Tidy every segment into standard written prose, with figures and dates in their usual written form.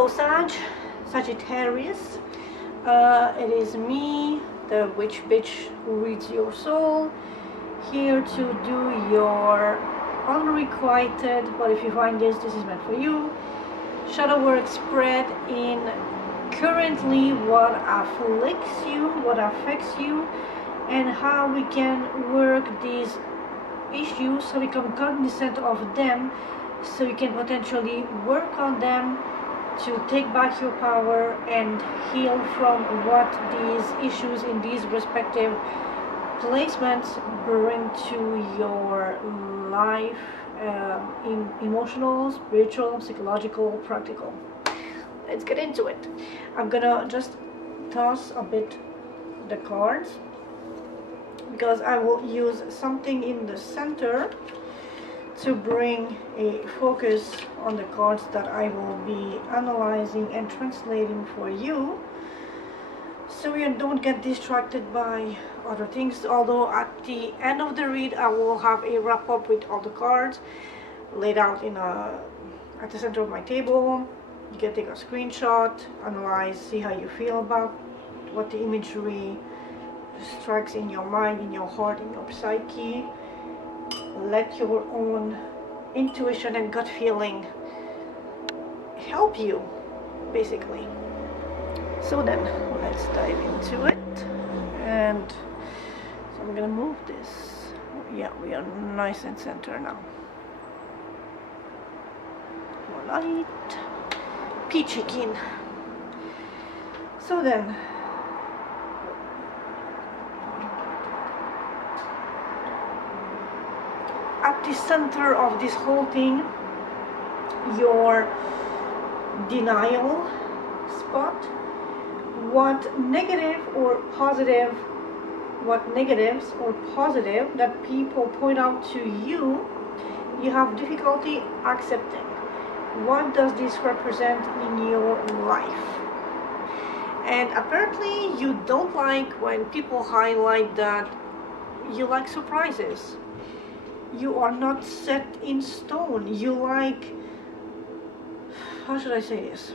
Hello Sagittarius, it is me, the witch bitch who reads your soul, here to do your unrequited, but if you find this is meant for you, shadow work spread in currently what afflicts you, what affects you, and how we can work these issues so we become cognizant of them, so you can potentially work on them to take back your power and heal from what these issues in these respective placements bring to your life, in emotional, spiritual, psychological, practical. Let's get into it. I'm gonna just toss a bit the cards because I will use something in the center to bring a focus on the cards that I will be analyzing and translating for you, so you don't get distracted by other things. Although at the end of the read I will have a wrap up with all the cards laid out at the center of my table. You can take a screenshot, analyze, see how you feel about what the imagery strikes in your mind, in your heart, in your psyche. Let your own intuition and gut feeling help you, basically. So then, let's dive into it. And so I'm gonna move this. Yeah, we are nice and center now. More light. Peachy keen. So then, at the center of this whole thing, your denial spot, what negatives or positive that people point out to you, you have difficulty accepting. What does this represent in your life? And apparently you don't like when people highlight that you like surprises. You are not set in stone. You like, how should I say this?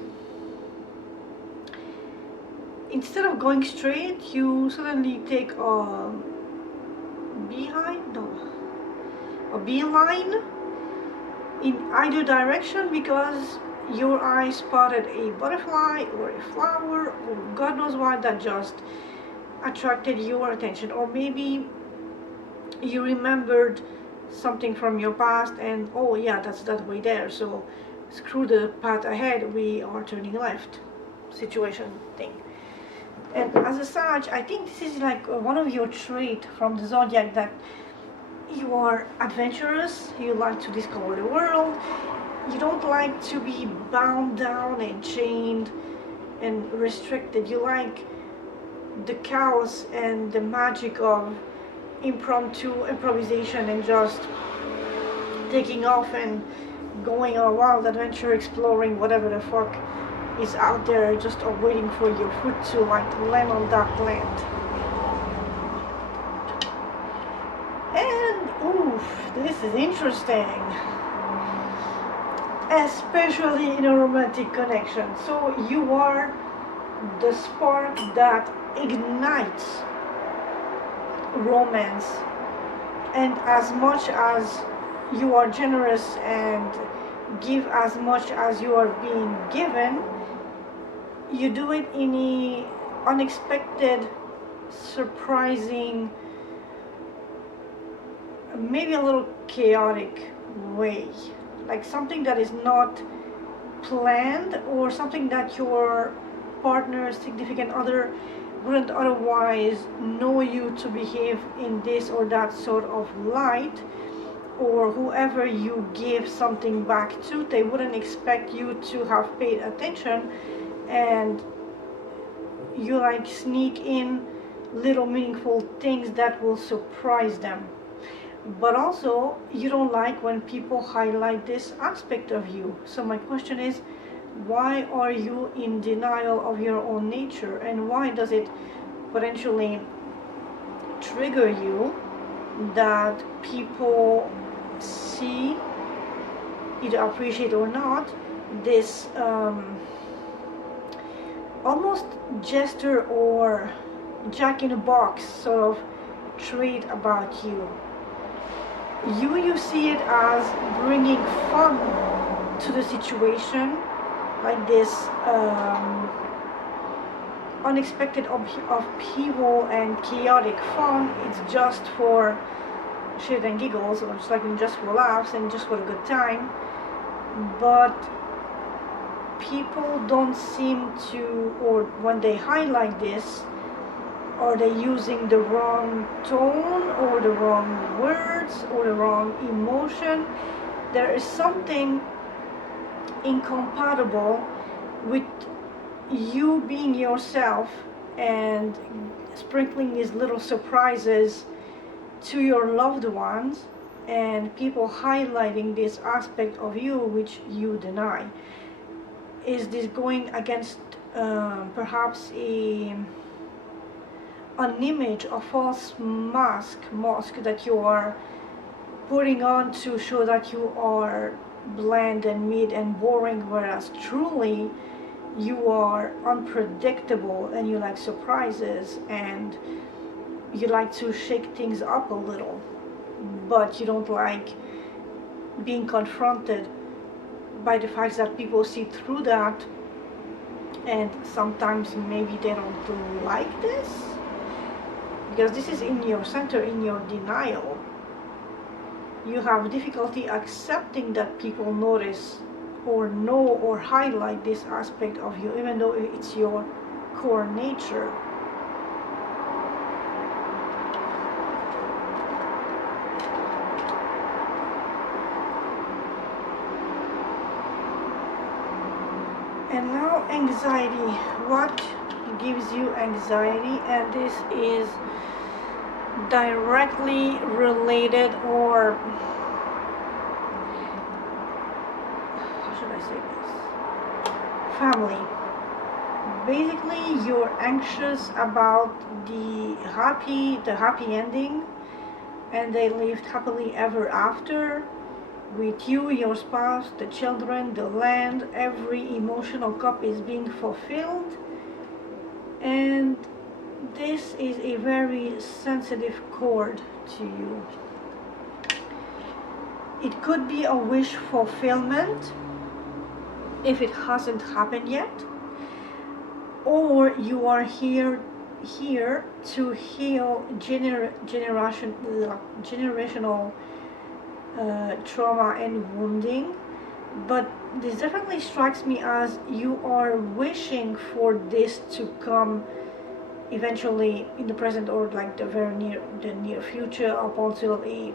Instead of going straight, you suddenly take a beeline in either direction because your eye spotted a butterfly or a flower or God knows what that just attracted your attention, or maybe you remembered something from your past and oh yeah, that's that way there, so screw the path ahead, we are turning left situation thing. And as a Sag, I think this is like one of your traits from the zodiac, that you are adventurous, you like to discover the world, you don't like to be bound down and chained and restricted. You like the chaos and the magic of improvisation and just taking off and going on a wild adventure, exploring whatever the fuck is out there, just waiting for your foot to like land on that land. And oof, this is interesting, especially in a romantic connection. So you are the spark that ignites romance, and as much as you are generous and give as much as you are being given, you do it in a unexpected, surprising, maybe a little chaotic way, like something that is not planned, or something that your partner, significant other wouldn't otherwise know you to behave in this or that sort of light, or whoever you give something back to, they wouldn't expect you to have paid attention, and you like sneak in little meaningful things that will surprise them. But also you don't like when people highlight this aspect of you. So my question is, why are you in denial of your own nature, and why does it potentially trigger you that people see, either appreciate or not, this almost gesture or jack in a box sort of trait about you. You see it as bringing fun to the situation, like this unexpected upheaval and chaotic fun. It's just for shit and giggles, or just for laughs and just for a good time. But people don't seem to, or when they highlight this, are they using the wrong tone or the wrong words or the wrong emotion? There is something incompatible with you being yourself and sprinkling these little surprises to your loved ones, and people highlighting this aspect of you which you deny. Is this going against perhaps an image, a false mask that you are putting on to show that you are bland and mid and boring, whereas truly you are unpredictable and you like surprises and you like to shake things up a little, but you don't like being confronted by the fact that people see through that, and sometimes maybe they don't like this because this is in your center, in your denial. You have difficulty accepting that people notice or know or highlight this aspect of you, even though it's your core nature. And now anxiety. What gives you anxiety? And this is directly related, or how should I say this? Family. Basically, you're anxious about the happy ending, and they lived happily ever after with you, your spouse, the children, the land. Every emotional cup is being fulfilled, and this is a very sensitive chord to you. It could be a wish fulfillment if it hasn't happened yet, or you are here to heal generational trauma and wounding. But this definitely strikes me as you are wishing for this to come eventually in the present, or like the near future, up until a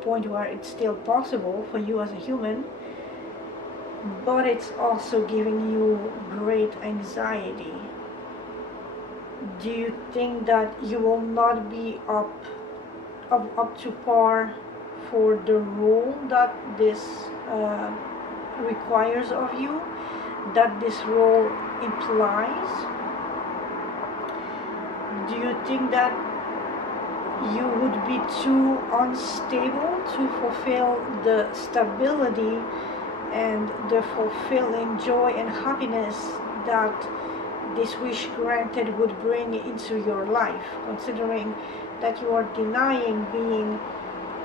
point where it's still possible for you as a human. But it's also giving you great anxiety. Do you think that you will not be up to par for the role that this requires of you, that this role implies? Do you think that you would be too unstable to fulfill the stability and the fulfilling joy and happiness that this wish granted would bring into your life, considering that you are denying being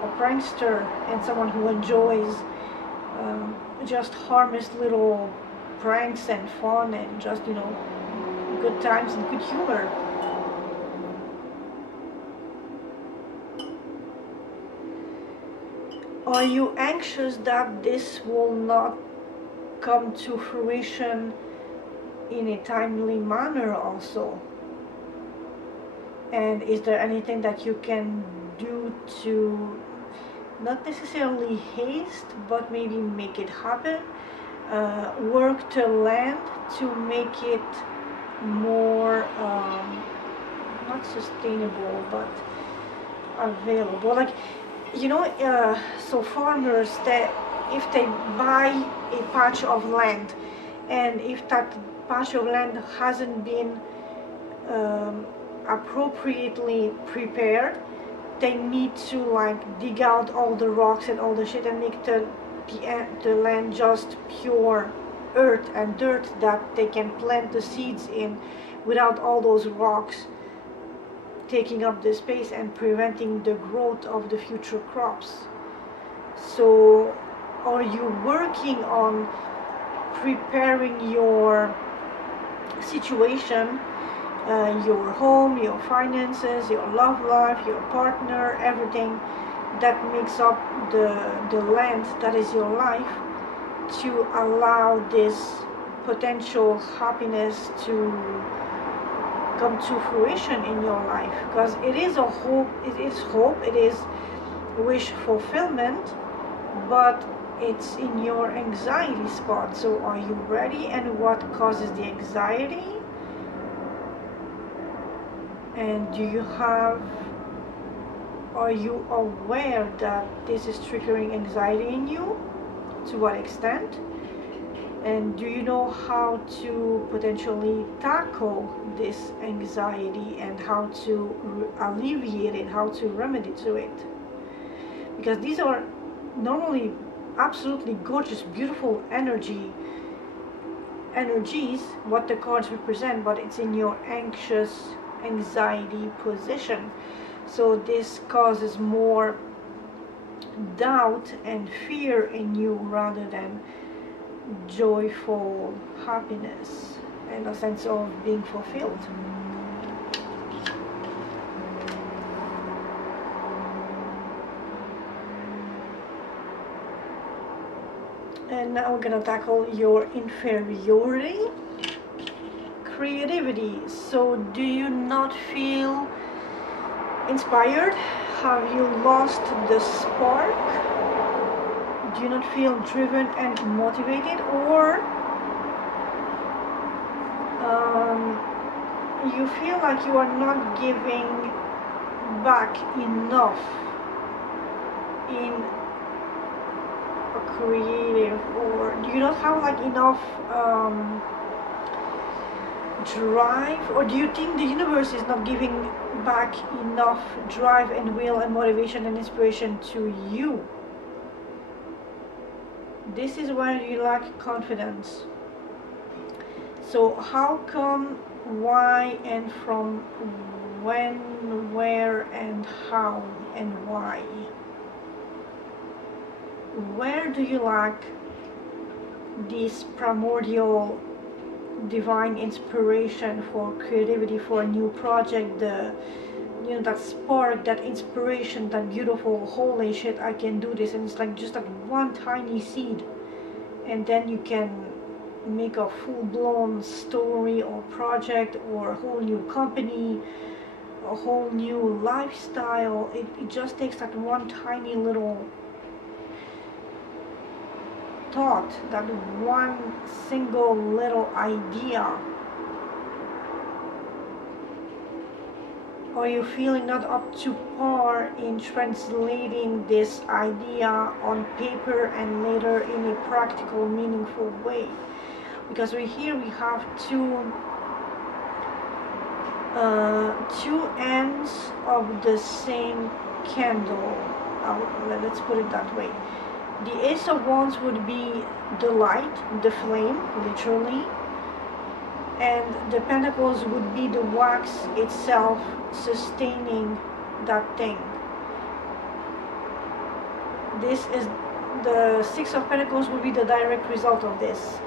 a prankster and someone who enjoys just harmless little pranks and fun and just, good times and good humor? Are you anxious that this will not come to fruition in a timely manner also? And is there anything that you can do to not necessarily haste, but maybe make it happen? Work to land to make it more not sustainable but available. Like, so farmers, that if they buy a patch of land, and if that patch of land hasn't been appropriately prepared, they need to dig out all the rocks and all the shit and make the land just pure earth and dirt that they can plant the seeds in without all those rocks taking up the space and preventing the growth of the future crops. So are you working on preparing your situation, your home, your finances, your love life, your partner, everything that makes up the land that is your life, to allow this potential happiness to come to fruition in your life? Because it is a hope, it is wish fulfillment, but it's in your anxiety spot. So are you ready, and what causes the anxiety? And are you aware that this is triggering anxiety in you? To what extent? And do you know how to potentially tackle this anxiety and how to alleviate it, how to remedy to it? Because these are normally absolutely gorgeous, beautiful energies, what the cards represent, but it's in your anxious anxiety position. So this causes more doubt and fear in you rather than joyful happiness and a sense of being fulfilled. And now we're gonna tackle your inferiority, creativity. So do you not feel inspired? Have you lost the spark? Do you not feel driven and motivated? Or you feel like you are not giving back enough in a creative, or do you not have like enough drive, or do you think the universe is not giving back enough drive and will and motivation and inspiration to you? This is where you lack confidence. So how come, why, and from when, where, and how, and why? Where do you lack this primordial divine inspiration for creativity, for a new project, that spark, that inspiration, that beautiful holy shit, I can do this? And it's like just like one tiny seed, and then you can make a full-blown story or project or a whole new company, a whole new lifestyle. It just takes that one tiny little thought, that one single little idea. Are you feeling not up to par in translating this idea on paper and later in a practical, meaningful way? Because we have two ends of the same candle. Let's put it that way. The Ace of Wands would be the light, the flame, literally, and the Pentacles would be the wax itself sustaining that thing. This is the Six of Pentacles would be the direct result of this.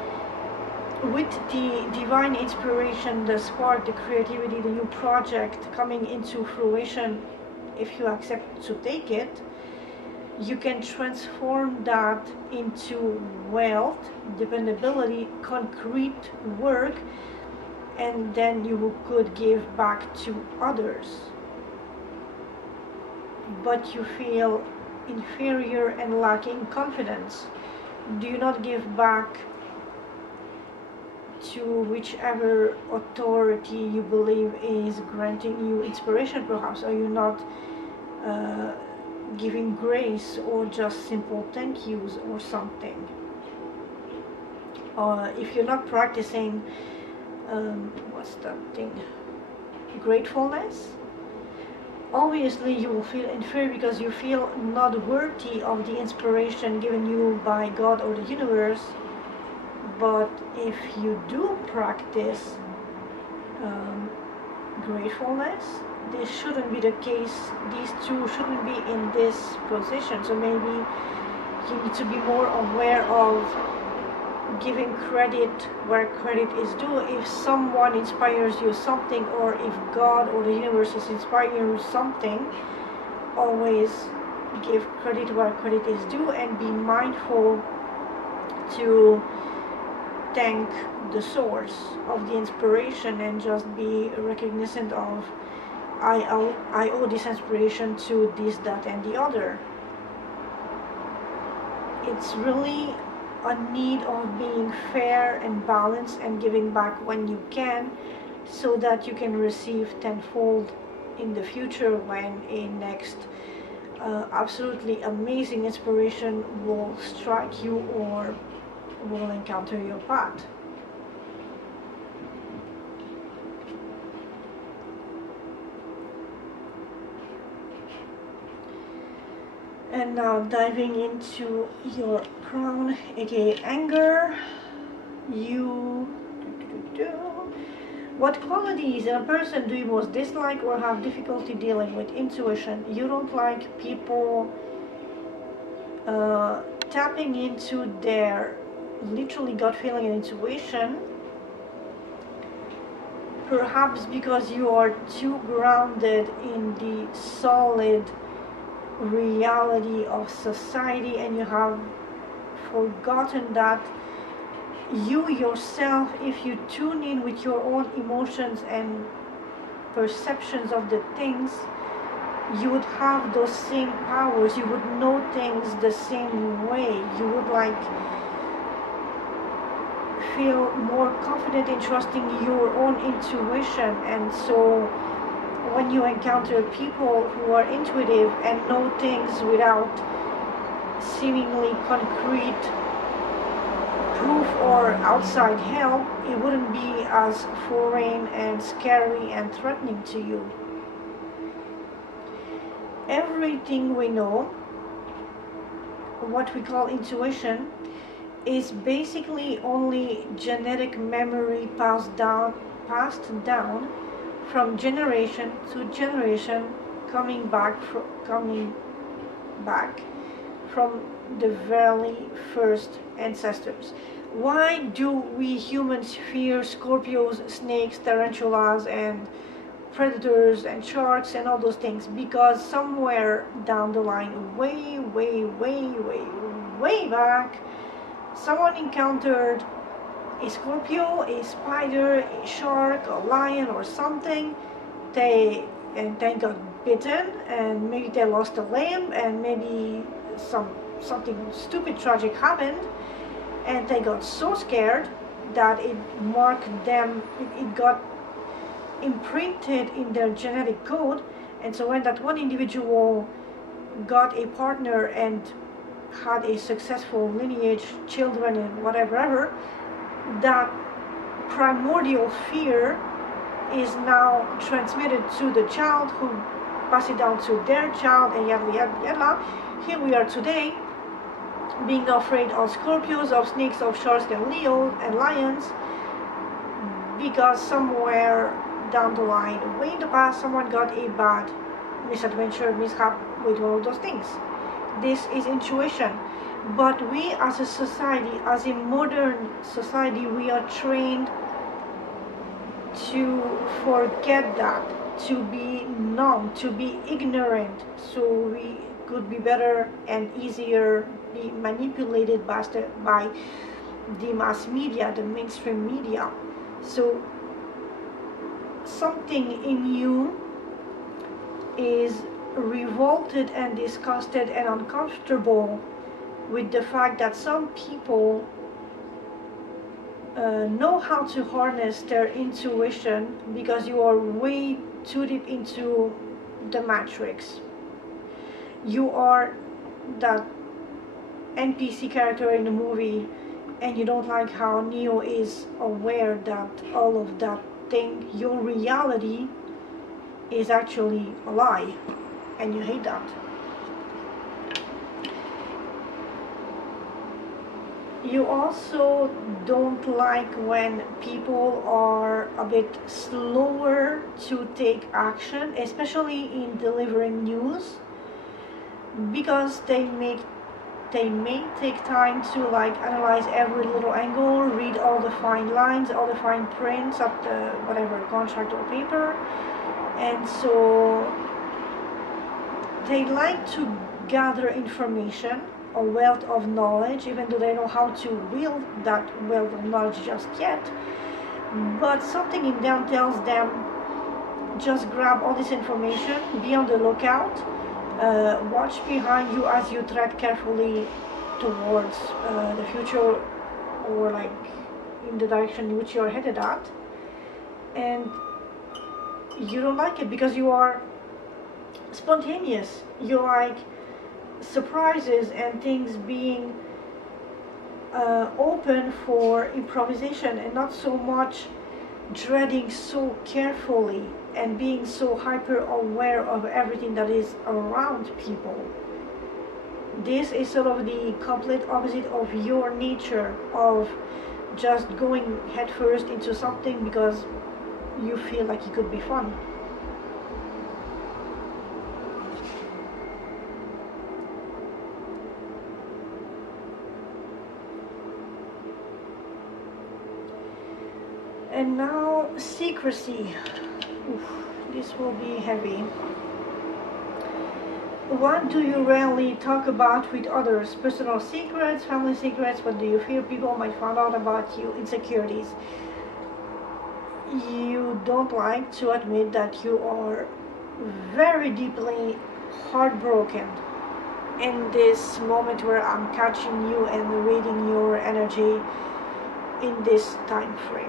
With the divine inspiration, the spark, the creativity, the new project coming into fruition, if you accept to take it, you can transform that into wealth, dependability, concrete work, and then you could give back to others. But you feel inferior and lacking confidence. Do you not give back to whichever authority you believe is granting you inspiration? Perhaps are you not giving grace or just simple thank yous or something? If you're not practicing what's that thing, gratefulness, obviously you will feel inferior because you feel not worthy of the inspiration given you by God or the universe. But if you do practice gratefulness, this shouldn't be the case. These two shouldn't be in this position. So maybe you need to be more aware of giving credit where credit is due. If someone inspires you something, or if God or the universe is inspiring you something, always give credit where credit is due, and be mindful to thank the source of the inspiration, and just be recognizant of I owe this inspiration to this, that, and the other. It's really a need of being fair and balanced and giving back when you can, so that you can receive tenfold in the future when a next absolutely amazing inspiration will strike you or will encounter your path. And now diving into your crown, aka anger. What qualities in a person do you most dislike or have difficulty dealing with? Intuition. You don't like people tapping into their literally gut feeling and intuition, perhaps because you are too grounded in the solid reality of society, and you have forgotten that you yourself, if you tune in with your own emotions and perceptions of the things, you would have those same powers. You would know things the same way. You would feel more confident in trusting your own intuition. And so when you encounter people who are intuitive and know things without seemingly concrete proof or outside help, it wouldn't be as foreign and scary and threatening to you. Everything we know, what we call intuition, is basically only genetic memory passed down from generation to generation, coming back from the very first ancestors. Why do we humans fear Scorpios, snakes, tarantulas, and predators and sharks and all those things? Because somewhere down the line, way back, someone encountered a Scorpio, a spider, a shark, a lion, or something. They got bitten, and maybe they lost a limb, and maybe something stupid, tragic happened, and they got so scared that it marked them. It got imprinted in their genetic code. And so when that one individual got a partner and had a successful lineage, children, and whatever, that primordial fear is now transmitted to the child, who pass it down to their child, and yada. Here we are today, being afraid of Scorpios, of snakes, of sharks, and Leo and lions, because somewhere down the line, way in the past, someone got a bad misadventure, mishap with one of those things. This is intuition. But we as a society, as a modern society, we are trained to forget that, to be numb, to be ignorant, so we could be better and easier be manipulated by the mass media, the mainstream media. So something in you is revolted and disgusted and uncomfortable with the fact that some people know how to harness their intuition, because you are way too deep into the matrix. You are that NPC character in the movie, and you don't like how Neo is aware that all of that thing, your reality, is actually a lie, and you hate that. You also don't like when people are a bit slower to take action, especially in delivering news, because they may take time to like analyze every little angle, read all the fine lines, all the fine prints of the whatever contract or paper, and so they like to gather information, a wealth of knowledge, even though they don't know how to wield that wealth of knowledge just yet. But something in them tells them, just grab all this information, be on the lookout, watch behind you as you tread carefully towards the future, or like in the direction in which you're headed at. And you don't like it because you are spontaneous. You like surprises and things being open for improvisation, and not so much dreading so carefully and being so hyper aware of everything that is around people. This is sort of the complete opposite of your nature of just going headfirst into something because you feel like it could be fun. And now secrecy. Oof, this will be heavy. What do you rarely talk about with others? Personal secrets, family secrets? What do you fear people might find out about you? Insecurities. You don't like to admit that you are very deeply heartbroken in this moment where I'm catching you and reading your energy in this time frame.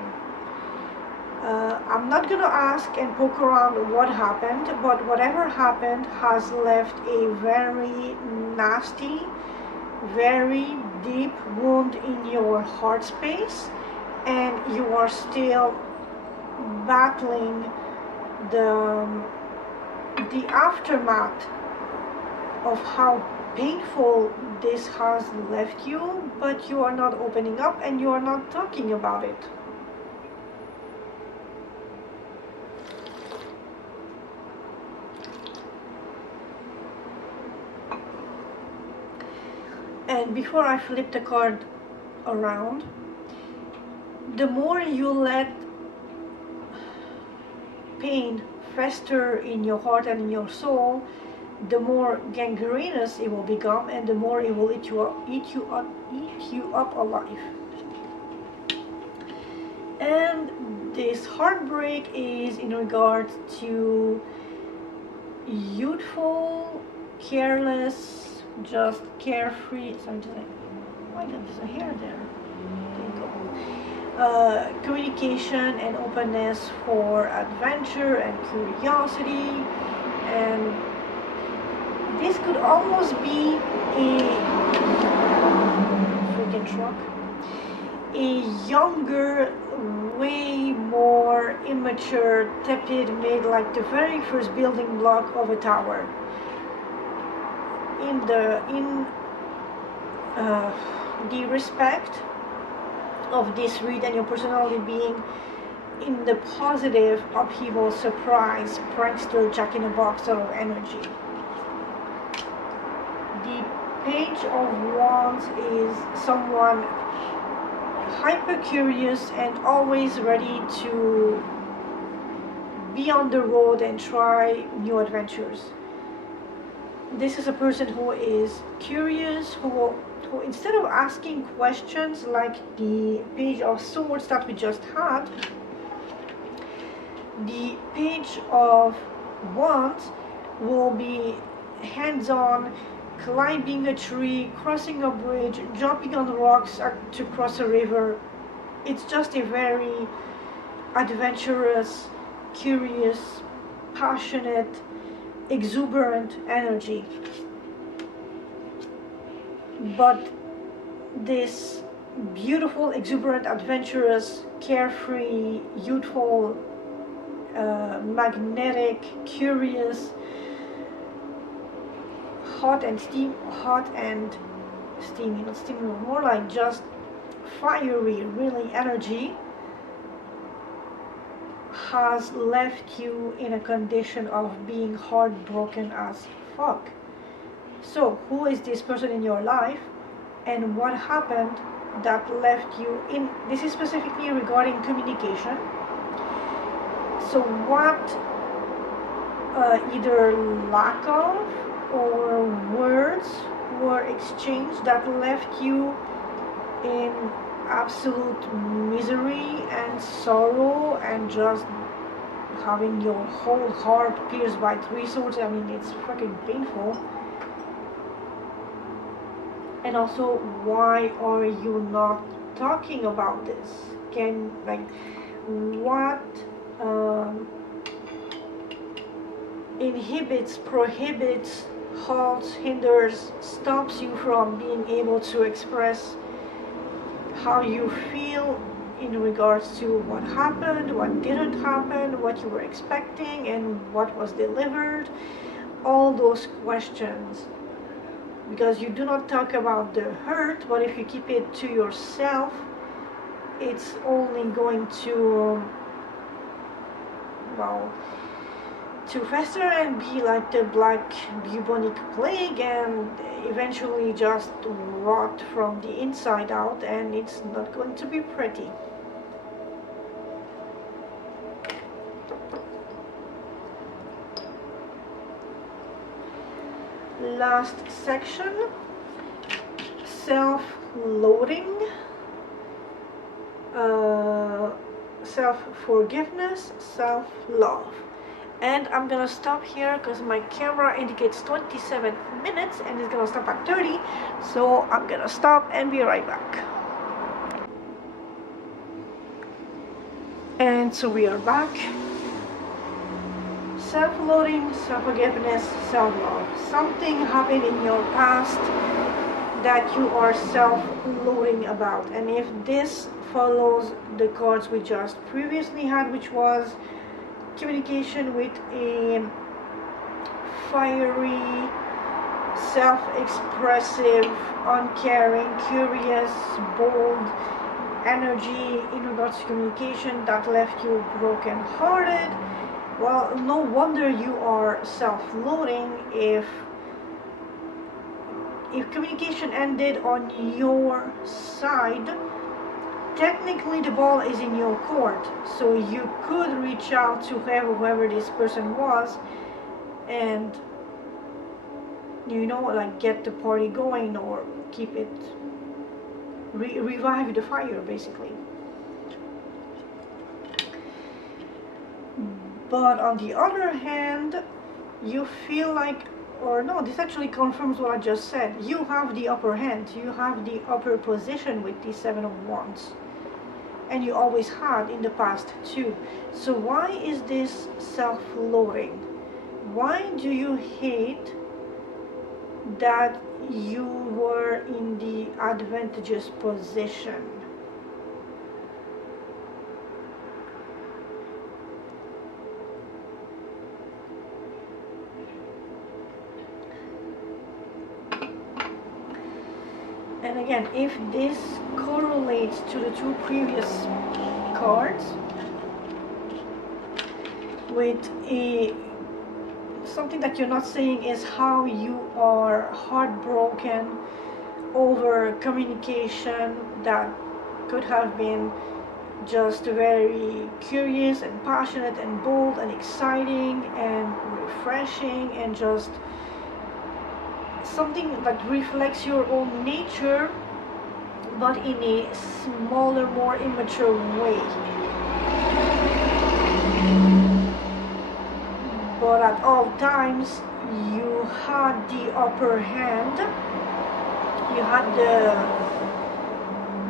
I'm not gonna ask and poke around what happened, but whatever happened has left a very nasty, very deep wound in your heart space, and you are still battling the aftermath of how painful this has left you, but you are not opening up and you are not talking about it. And before I flip the card around, the more you let pain fester in your heart and in your soul, the more gangrenous it will become, and the more it will eat you up alive. And this heartbreak is in regard to youthful, careless, just carefree. Sorry, why there's a hair there? There you go. Communication and openness for adventure and curiosity, and this could almost be a freaking truck, a younger, way more immature, tepid, made like the very first building block of a tower. In the respect of this read and your personality being in the positive, upheaval, surprise, prankster, jack-in-a-box sort of energy. The Page of Wands is someone hyper curious and always ready to be on the road and try new adventures. This is a person who is curious, who instead of asking questions like the Page of Swords that we just had, the Page of Wands will be hands-on, climbing a tree, crossing a bridge, jumping on rocks to cross a river. It's just a very adventurous, curious, passionate, exuberant energy. But this beautiful, exuberant, adventurous, carefree, youthful, magnetic, curious, hot and steamy, not steamy, more like just fiery, really energy, has left you in a condition of being heartbroken as fuck. So, who is this person in your life, and what happened that left you in? This is specifically regarding communication. So, what either lack of or words were exchanged that left you in absolute misery and sorrow and just having your whole heart pierced by 3 swords? I mean, it's fucking painful. And also, why are you not talking about this? What inhibits, prohibits, halts, hinders, stops you from being able to express how you feel in regards to what happened, what didn't happen, what you were expecting, and what was delivered? All those questions. Because you do not talk about the hurt, but if you keep it to yourself, it's only going to, well, to fester and be like the black bubonic plague and eventually just rot from the inside out, and it's not going to be pretty. Last section, self-loathing, self-forgiveness, self-love. And I'm gonna stop here because my camera indicates 27 minutes and it's gonna stop at 30, so I'm gonna stop and be right back. And so we are back. Self-loathing, self-forgiveness, self-love. Something happened in your past that you are self-loathing about. And if this follows the cards we just previously had, which was communication with a fiery, self-expressive, uncaring, curious, bold energy in regards to communication that left you broken-hearted, well, no wonder you are self-loathing if communication ended on your side. Technically the ball is in your court, so you could reach out to whoever this person was and, you know, like get the party going or keep it, revive the fire basically. But on the other hand, you feel like, or no, this actually confirms what I just said. You have the upper hand, you have the upper position with the 7 of Wands. And you always had in the past too. So why is this self-loathing? Why do you hate that you were in the advantageous position? And again, if this correlates to the 2 previous cards with something that you're not saying is how you are heartbroken over communication that could have been just very curious and passionate and bold and exciting and refreshing and just something that reflects your own nature, but in a smaller, more immature way. But at all times, you had the upper hand, you had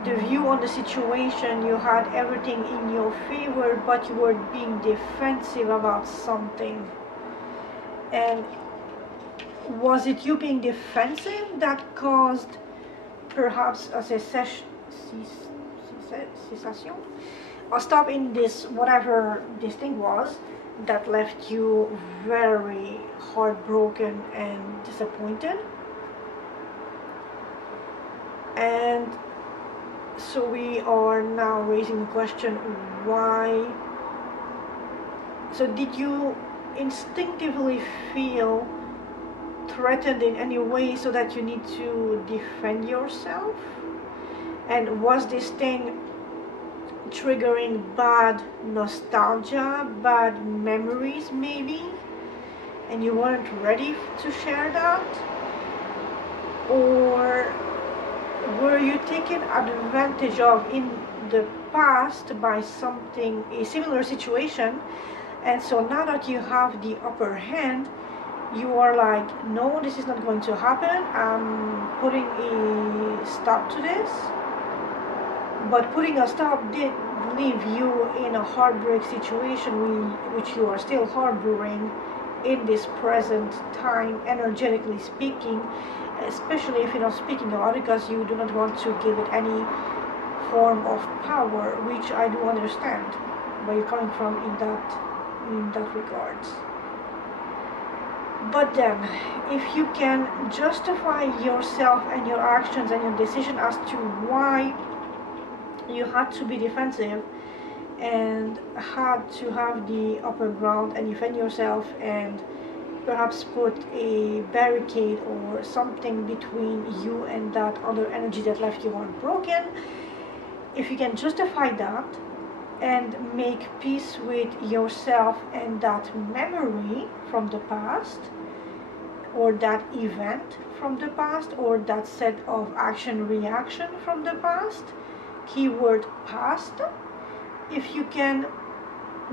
the view on the situation, you had everything in your favor, but you were being defensive about something. And was it you being defensive that caused perhaps a cessation, a stop in this, whatever this thing was, that left you very heartbroken and disappointed? And So we are now raising the question, why? So did you instinctively feel threatened in any way so that you need to defend yourself? And was this thing triggering bad nostalgia, bad memories maybe, and you weren't ready to share that? Or were you taken advantage of in the past by something, a similar situation, and so now that you have the upper hand, you are like, no, this is not going to happen, I'm putting a stop to this? But putting a stop did leave you in a heartbreak situation which you are still harboring in this present time, energetically speaking, especially if you're not speaking about it because you do not want to give it any form of power, which I do understand where you're coming from in that regards. But then, if you can justify yourself and your actions and your decision as to why you had to be defensive and had to have the upper ground and defend yourself and perhaps put a barricade or something between you and that other energy that left you heartbroken, if you can justify that and make peace with yourself and that memory from the past, or that event from the past, or that set of action reaction from the past, keyword past, if you can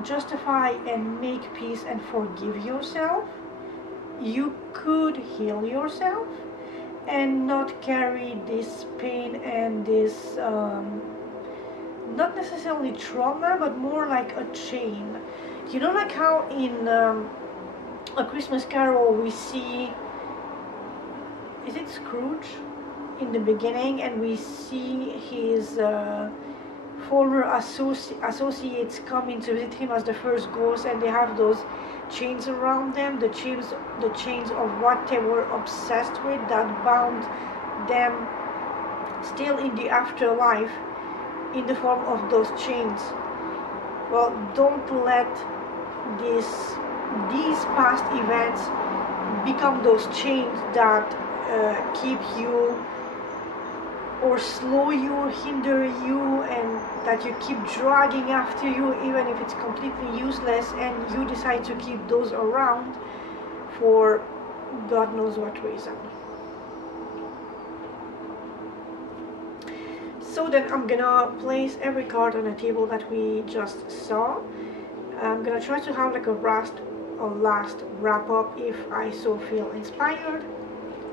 justify and make peace and forgive yourself, you could heal yourself and not carry this pain and this not necessarily trauma, but more like a chain. You know, like how in A Christmas Carol we see, is it Scrooge in the beginning, and we see his former associates coming to visit him as the first ghost, and they have those chains around them, the chains of what they were obsessed with that bound them still in the afterlife in the form of those chains. Well, don't let these past events become those chains that keep you or slow you or hinder you, and that you keep dragging after you even if it's completely useless, and you decide to keep those around for God knows what reason. So then I'm gonna place every card on the table that we just saw. I'm gonna try to have like a last wrap up if I so feel inspired,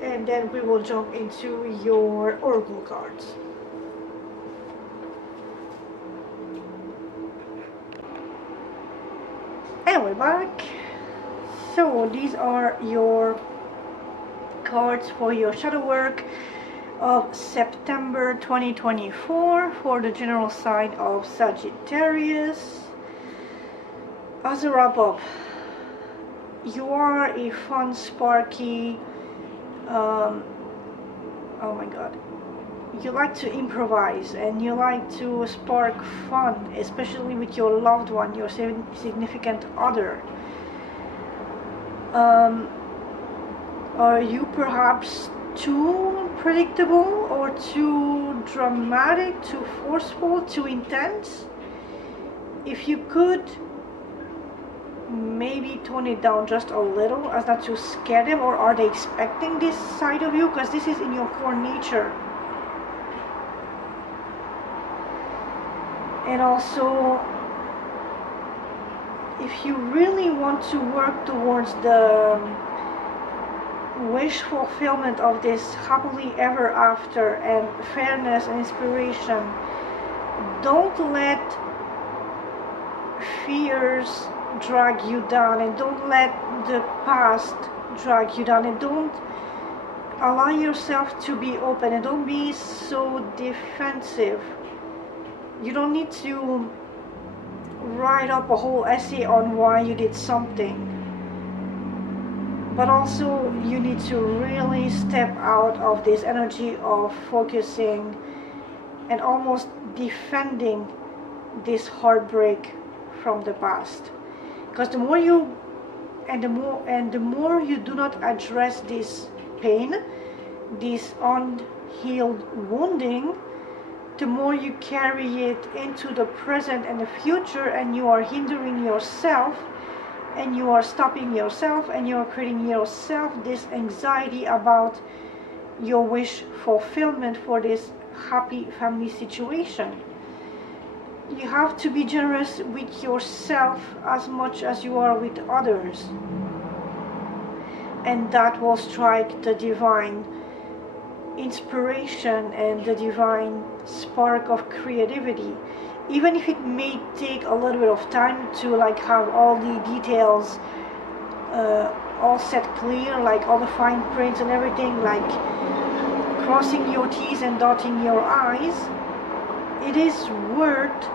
and then we will jump into your oracle cards. And we're back. So these are your cards for your shadow work of September 2024 for the general sign of Sagittarius. As a wrap up, you are a fun, sparky, oh my god, you like to improvise and you like to spark fun, especially with your loved one, your significant other. Are you perhaps too predictable or too dramatic, too forceful, too intense? If you could maybe tone it down just a little as not to scare them, or are they expecting this side of you? Because this is in your core nature. And also, if you really want to work towards the wish fulfillment of this happily ever after and fairness and inspiration, don't let fears drag you down, and don't let the past drag you down, and don't allow yourself to be open, and don't be so defensive. You don't need to write up a whole essay on why you did something, but also you need to really step out of this energy of focusing and almost defending this heartbreak from the past. Because the more you the more you do not address this pain, this unhealed wounding, the more you carry it into the present and the future, and you are hindering yourself, and you are stopping yourself, and you are creating yourself this anxiety about your wish fulfillment for this happy family situation. You have to be generous with yourself as much as you are with others, and that will strike the divine inspiration and the divine spark of creativity, even if it may take a little bit of time to like have all the details all set clear, like all the fine prints and everything, like crossing your T's and dotting your I's. It is worth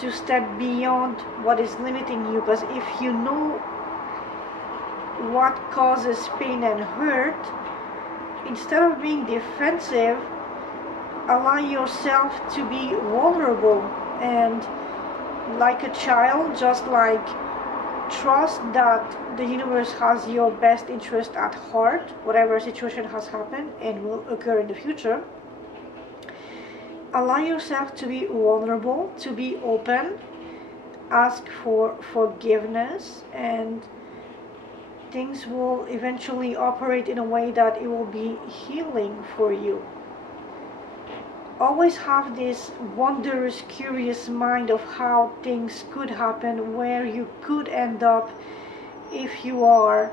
to step beyond what is limiting you, because if you know what causes pain and hurt, instead of being defensive, allow yourself to be vulnerable, and like a child, just like trust that the universe has your best interest at heart, whatever situation has happened and will occur in the future. Allow yourself to be vulnerable, to be open, ask for forgiveness, and things will eventually operate in a way that it will be healing for you. Always have this wondrous, curious mind of how things could happen, where you could end up if you are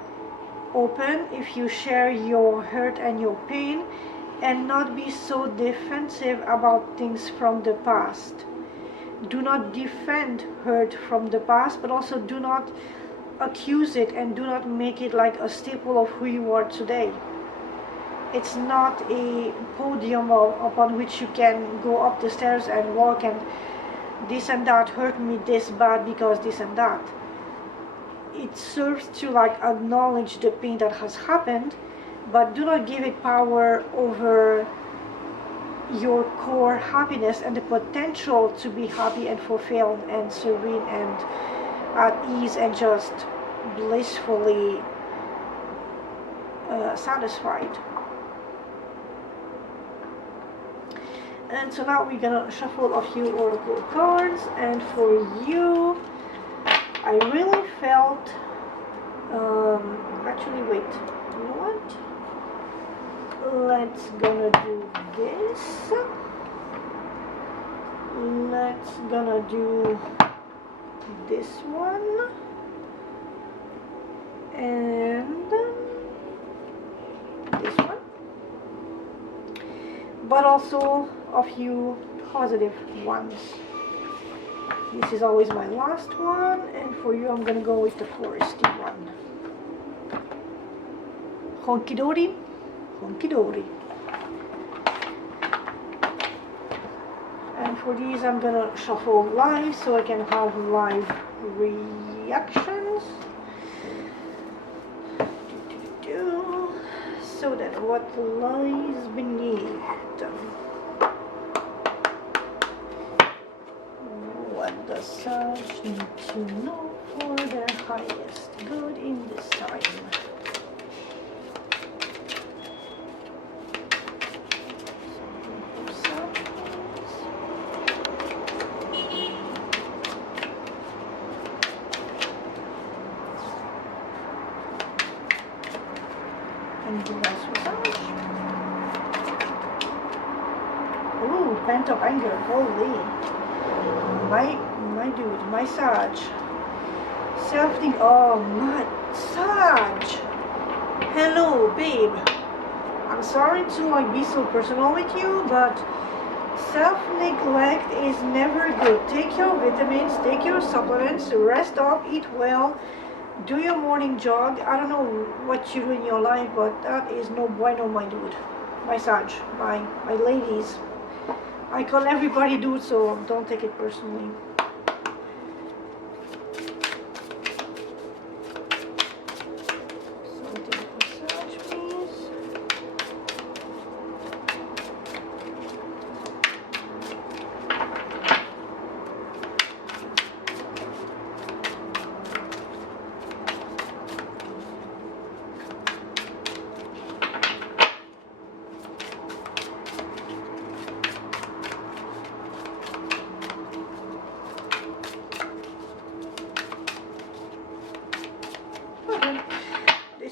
open, if you share your hurt and your pain, and not be so defensive about things from the past. Do not defend hurt from the past, but also do not accuse it, and do not make it like a staple of who you are today. It's not a podium upon which you can go up the stairs and walk and this and that hurt me this bad because this and that. It serves to like acknowledge the pain that has happened, but do not give it power over your core happiness and the potential to be happy and fulfilled and serene and at ease and just blissfully satisfied. And so now we're gonna shuffle a few oracle cards, and for you, I really felt actually wait, you know what, let's gonna do this, let's gonna do this one, and this one, but also a few positive ones. This is always my last one, and for you I'm gonna go with the foresty one. Honky dory, honky dory. And for these I'm gonna shuffle live so I can have live reactions. So then what lies beneath? What does Sag need to know for their highest good in this time? Anything else for Sag? Ooh, pent up anger, holy. My dude, my Sag. Self-think, oh my Sag. Hello, babe. I'm sorry to like be so personal with you, but self-neglect is never good. Take your vitamins, take your supplements, rest up, eat well, do your morning jog. I don't know what you do in your life, but that is no bueno, my dude. My Sag, my ladies. I call everybody dude, so don't take it personally. Something for Sag, please.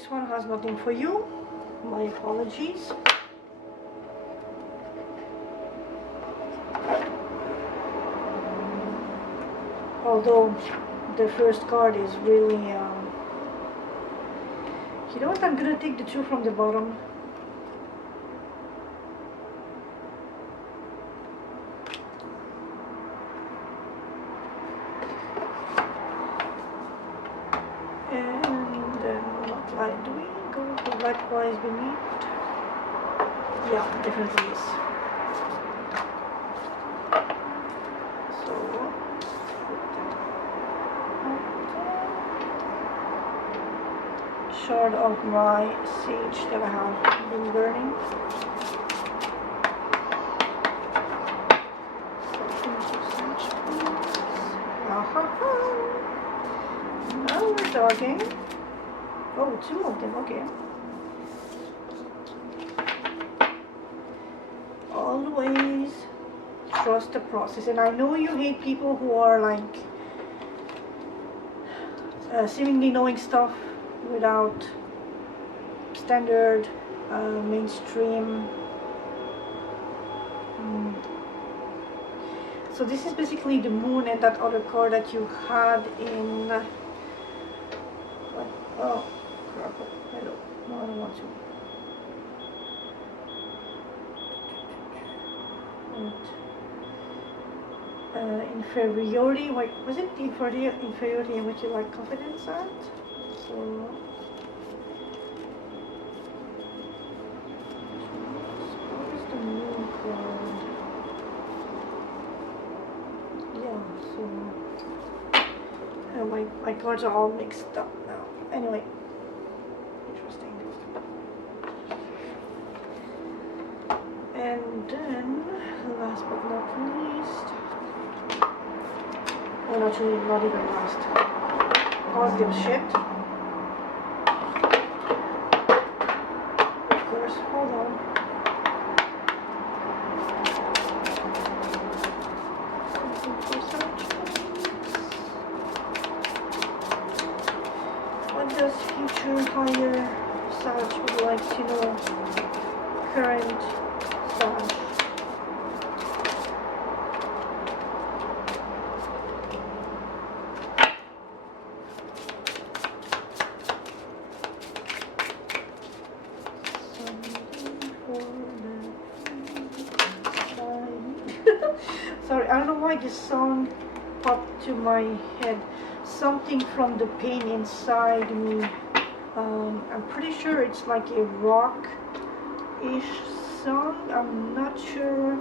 this one has nothing for you. My apologies. Although the first card is really, you know what, I'm gonna take the two from the bottom. And then what light do we go for likewise beneath? Yeah, definitely is. So shard of my sage that I have been burning. Now we're talking. Oh, two of them, okay. Always trust the process. And I know you hate people who are like seemingly knowing stuff without standard mainstream. So this is basically the moon and that other card that you had in oh crap, hello, no, I don't want to. Inferiority, wait, was it inferiority in which you like confidence at? So what is the moon card? Yeah, so my cards are all mixed up now. Anyway, interesting. And then last but not least, well, actually not even last, positive shit. Of course, hold on. What does future higher Sag would like to know? Current Sag. Sorry, I don't know why this song popped to my head. Something from the pain inside me. I'm pretty sure it's like a rock-ish song. I'm not sure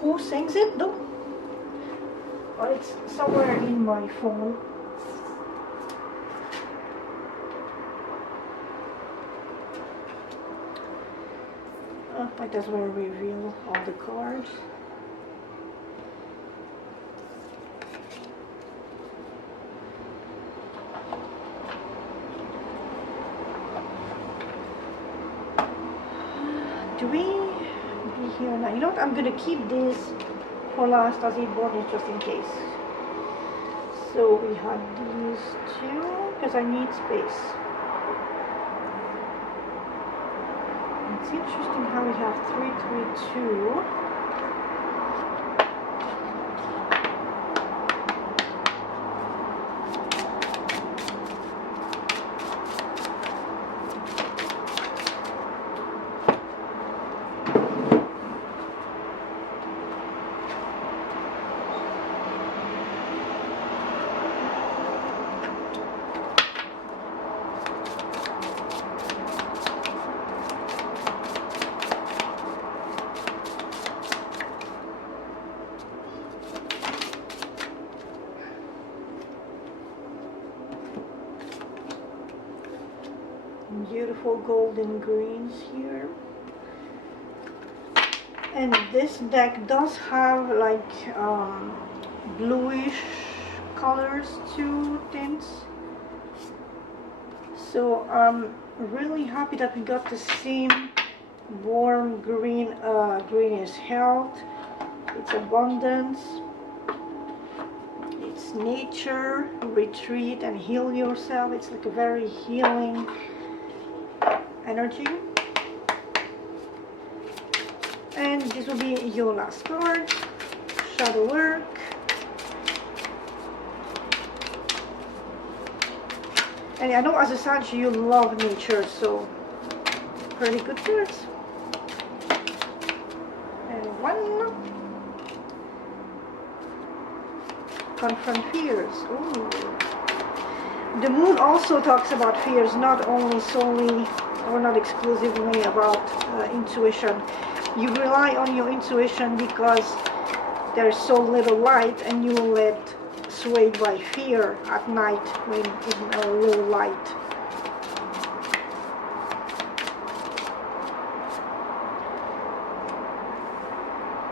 who sings it though. It's somewhere in my phone. Might as well reveal all the cards. Do we be here now? You know what? I'm gonna keep this for last as a bonus just in case. So we had these two because I need space. It's interesting how we have 3, 3, 2. Beautiful golden greens here. And this deck does have like bluish colors to tints. So I'm really happy that we got the same warm green. Green is health, it's abundance, it's nature, retreat and heal yourself. It's like a very healing energy. And this will be your last card, shadow work. And I know as a Sag you love nature, so pretty good cards. And one. Confront fears. Ooh. The moon also talks about fears, not only solely or not exclusively about intuition. You rely on your intuition because there's so little light, and you let swayed by fear at night when it's a little light.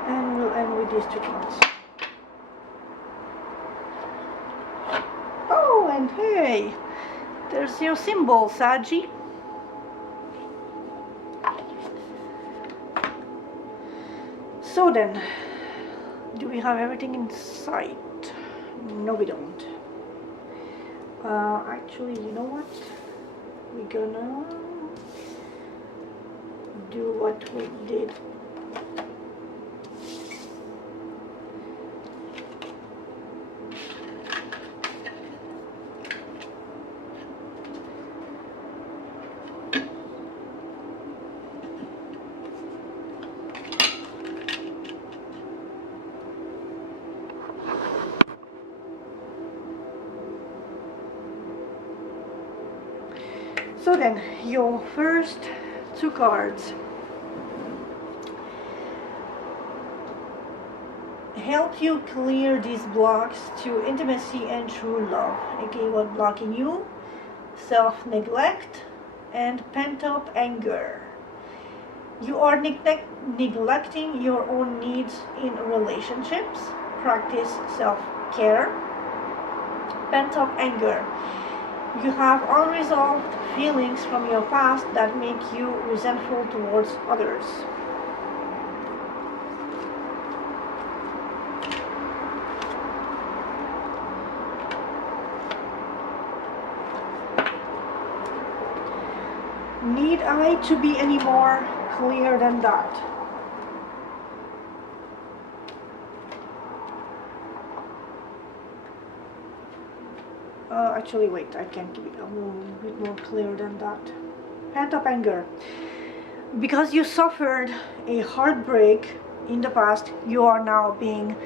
And we'll end with these two cards. Oh, and hey, there's your symbol, Saggy. So then, do we have everything in sight? No, we don't. Actually, you know what? We're gonna do what we did. So then, your first two cards help you clear these blocks to intimacy and true love. Okay, what's blocking you? Self-neglect and pent-up anger. You are neglecting your own needs in relationships. Practice self-care. Pent-up anger. You have unresolved feelings from your past that make you resentful towards others. Need I to be any more clear than that? Actually, wait, I can't be a little bit more clear than that. Pent-up anger. Because you suffered a heartbreak in the past, you are now being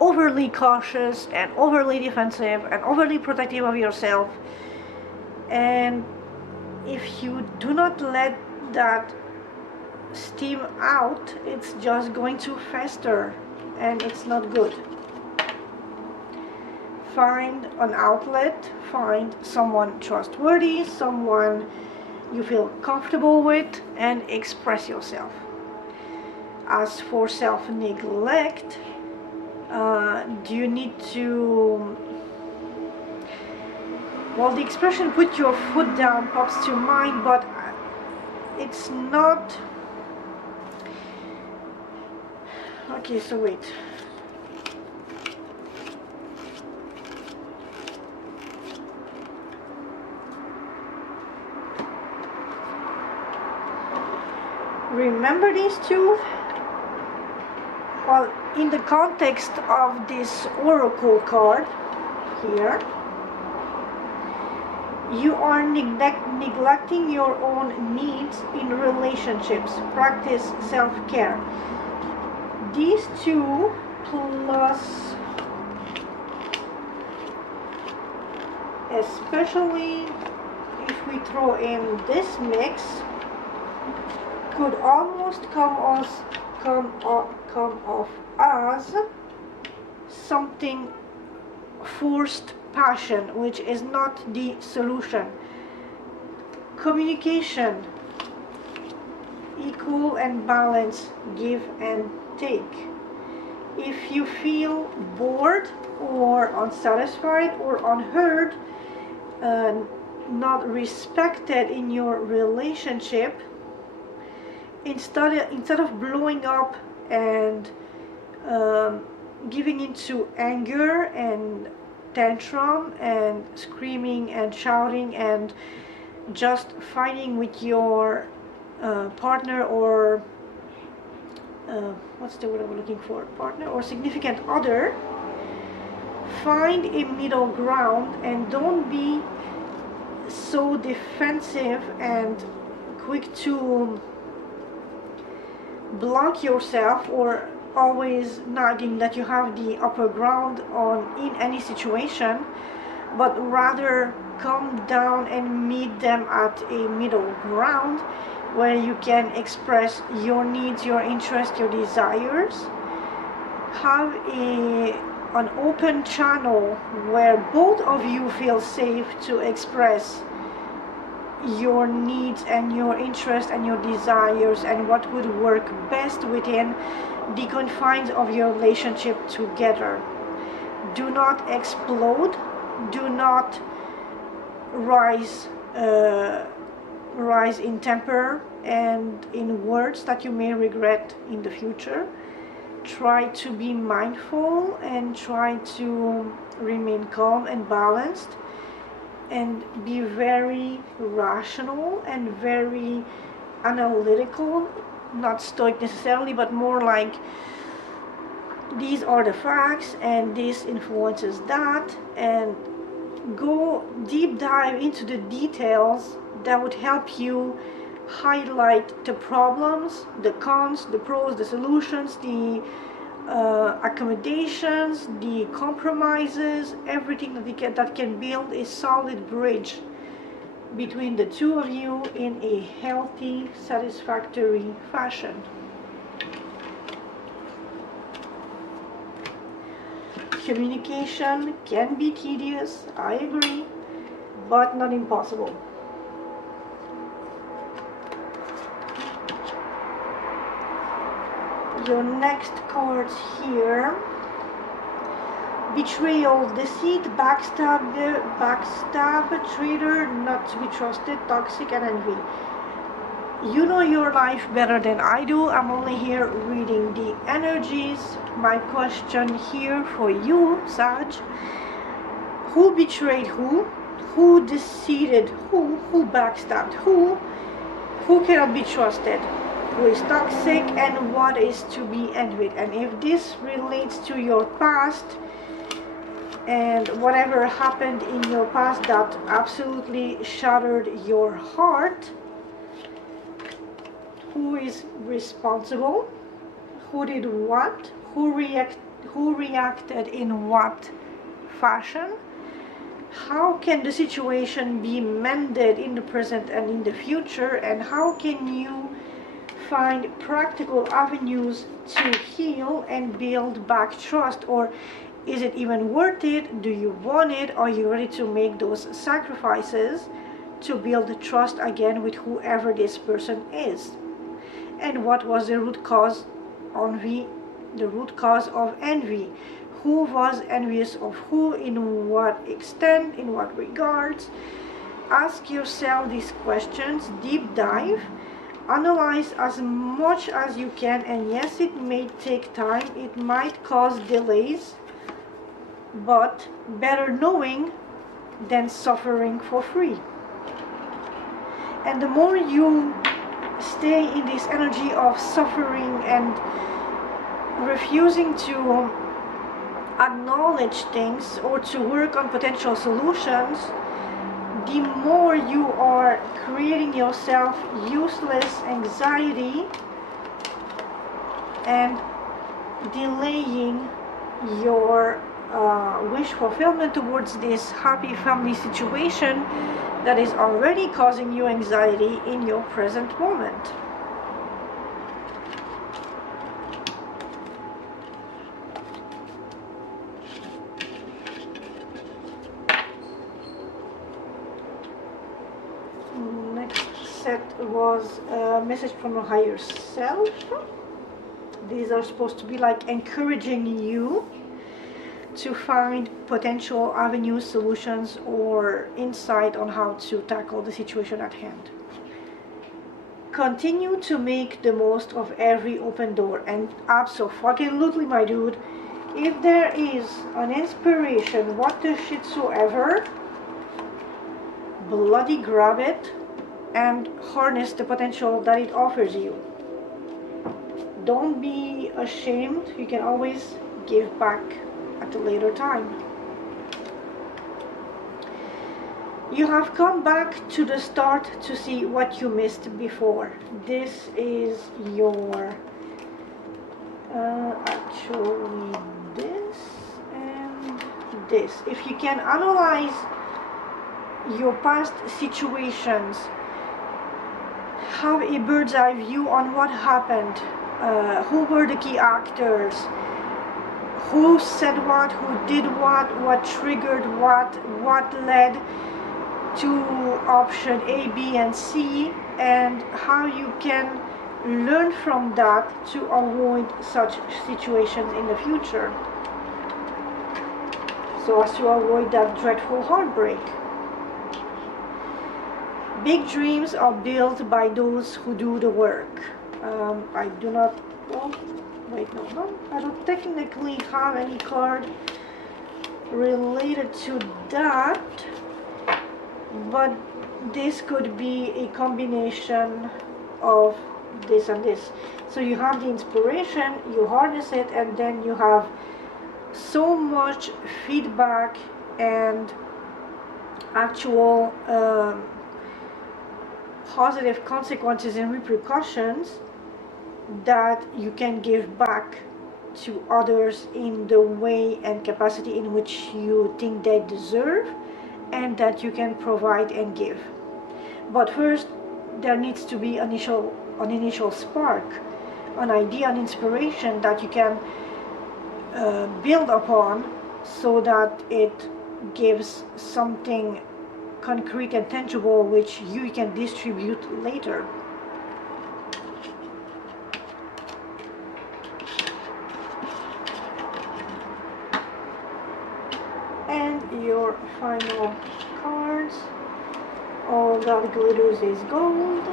overly cautious and overly defensive and overly protective of yourself. And if you do not let that steam out, it's just going to fester, and it's not good. Find an outlet, find someone trustworthy, someone you feel comfortable with, and express yourself. As for self-neglect, do you need to... Well, the expression "put your foot down" pops to mind, but it's not... Okay, so wait. Remember these two? Well, in the context of this oracle card here, you are neglecting your own needs in relationships. Practice self-care. These two plus, especially if we throw in this mix, could almost come off as something forced passion, which is not the solution. Communication, equal and balanced, give and take. If you feel bored or unsatisfied or unheard, not respected in your relationship, instead of blowing up and giving into anger and tantrum and screaming and shouting and just fighting with your partner, or what's the word I'm looking for, partner or significant other. Find a middle ground and don't be so defensive and quick to block yourself, or always nagging that you have the upper ground on in any situation, but rather come down and meet them at a middle ground where you can express your needs, your interests, your desires. Have an open channel where both of you feel safe to express your needs and your interests and your desires, and what would work best within the confines of your relationship together. Do not explode. Do not rise in temper and in words that you may regret in the future. Try to be mindful and try to remain calm and balanced, and be very rational and very analytical, not stoic necessarily, but more like, these are the facts and this influences that, and go deep dive into the details that would help you highlight the problems, the cons, the pros, the solutions, the accommodations, the compromises, everything that can build a solid bridge between the two of you in a healthy, satisfactory fashion. Communication can be tedious, I agree, but not impossible. Your next cards here: betrayal, deceit, backstab, traitor, not to be trusted, toxic, and envy. You know your life better than I do. I'm only here reading the energies. My question here for you, Sag: who betrayed who? Who deceived who? Who backstabbed who? Who cannot be trusted? Who is toxic, and what is to be envied? And if this relates to your past and whatever happened in your past that absolutely shattered your heart, who is responsible? Who did what? Who reacted in what fashion? How can the situation be mended in the present and in the future? And how can you find practical avenues to heal and build back trust? Or is it even worth it? Do you want it? Are you ready to make those sacrifices to build trust again with whoever this person is? And what was the root cause of envy? Who was envious of who, in what extent, in what regards? Ask yourself these questions, deep dive, analyze as much as you can, and yes, it may take time, it might cause delays, but better knowing than suffering for free. And the more you stay in this energy of suffering and refusing to acknowledge things or to work on potential solutions, the more you are creating yourself useless anxiety and delaying your wish fulfillment towards this happy family situation that is already causing you anxiety in your present moment. Next set was a message from your higher self. These are supposed to be like encouraging you to find potential avenues, solutions, or insight on how to tackle the situation at hand. Continue to make the most of every open door, and absolutely, my dude, if there is an inspiration, what the shit soever, bloody grab it, and harness the potential that it offers you. Don't be ashamed. You can always give back at a later time. You have come back to the start to see what you missed before. This is your actually this and this. If you can analyze your past situations, have a bird's eye view on what happened, who were the key actors, who said what, who did what triggered what led to option A, B, and C, and how you can learn from that to avoid such situations in the future, so as to avoid that dreadful heartbreak. Big dreams are built by those who do the work. I do not, well, wait, no, I don't technically have any card related to that, but this could be a combination of this and this. So you have the inspiration, you harness it, and then you have so much feedback and actual positive consequences and repercussions that you can give back to others in the way and capacity in which you think they deserve, and that you can provide and give. But first, there needs to be an initial spark, an idea, an inspiration that you can build upon, so that it gives something concrete and tangible which you can distribute later. And your final cards. All that glitters is gold.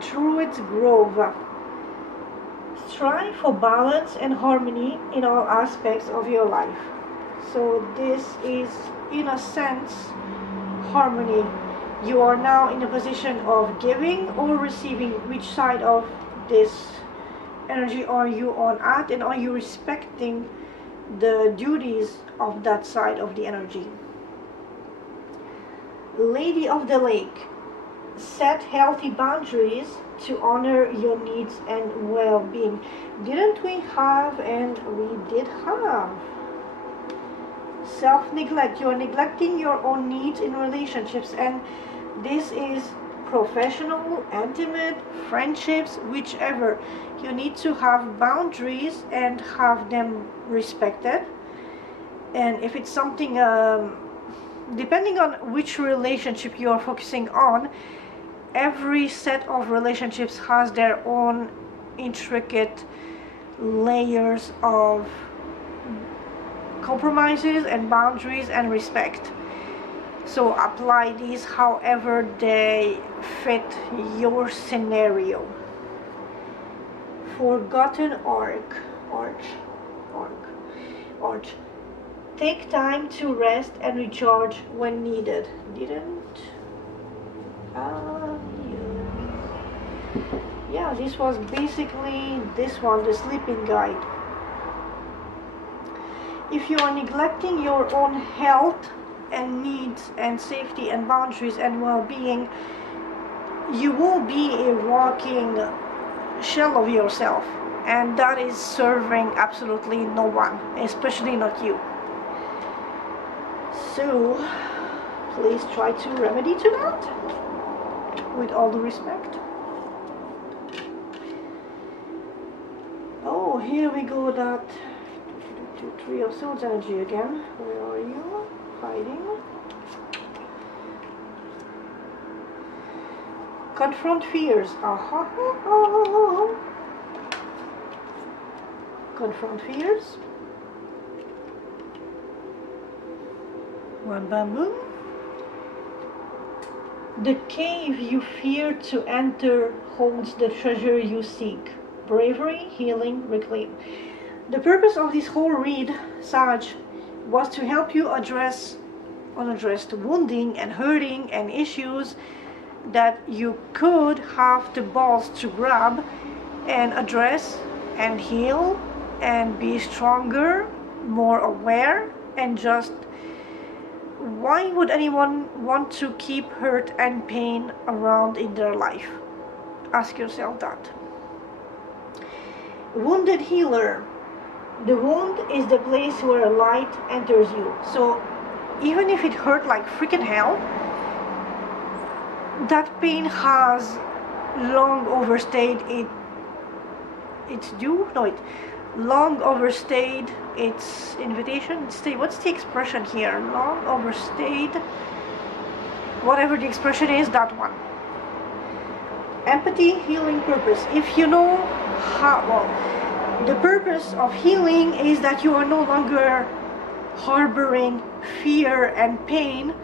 Druid's Grove. Strive for balance and harmony in all aspects of your life. So this is, in a sense, harmony. You are now in a position of giving or receiving. Which side of this energy are you on at, and are you respecting the duties of that side of the energy? Lady of the Lake. Set healthy boundaries to honor your needs and well-being. Didn't we have, and we did have, self-neglect. You are neglecting your own needs in relationships, and this is professional, intimate, friendships, whichever. You need to have boundaries and have them respected. And if it's something, depending on which relationship you are focusing on, every set of relationships has their own intricate layers of compromises and boundaries and respect. So apply these however they fit your scenario. Forgotten Arch. Take time to rest and recharge when needed. Yeah, this was basically this one, the sleeping guide. If you are neglecting your own health and needs and safety and boundaries and well-being, you will be a walking shell of yourself, and that is serving absolutely no one, especially not you. So please try to remedy to that with all due respect. Oh, here we go, that Three of Swords energy again. Where are you? Hiding. Confront fears. Confront fears. One bamboo. The cave you fear to enter holds the treasure you seek. Bravery, healing, reclaim. The purpose of this whole read, Sag, was to help you address unaddressed wounding and hurting and issues that you could have the balls to grab and address and heal and be stronger, more aware, and just, why would anyone want to keep hurt and pain around in their life? Ask yourself that. Wounded healer. The wound is the place where light enters you. So even if it hurt like freaking hell, that pain has long overstayed long overstayed its invitation. What's the expression here? Long overstayed, whatever the expression is, that one. Empathy, healing, purpose. If you know how, well, the purpose of healing is that you are no longer harboring fear and pain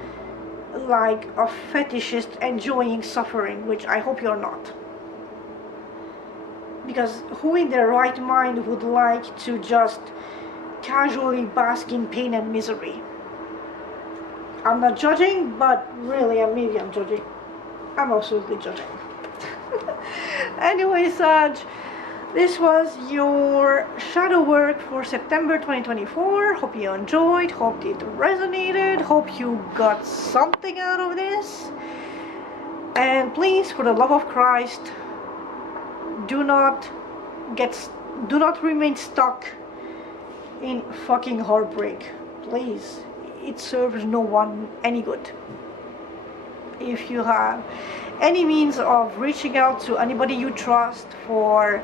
like a fetishist enjoying suffering, which I hope you're not. Because who in their right mind would like to just casually bask in pain and misery? I'm not judging, but really, maybe I'm judging. I'm absolutely judging. Anyway, Sag, this was your shadow work for September 2024. Hope you enjoyed, hope it resonated, hope you got something out of this. And please, for the love of Christ, do not remain stuck in fucking heartbreak. Please, it serves no one any good. If you have any means of reaching out to anybody you trust for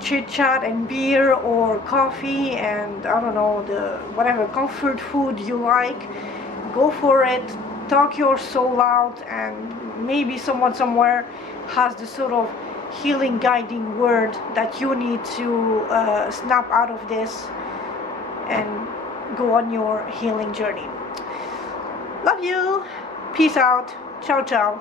chit chat and beer or coffee and I don't know, the whatever comfort food you like, go for it. Talk your soul out, and maybe someone somewhere has the sort of healing guiding word that you need to snap out of this and go on your healing journey. Love you. Peace out. Ciao ciao.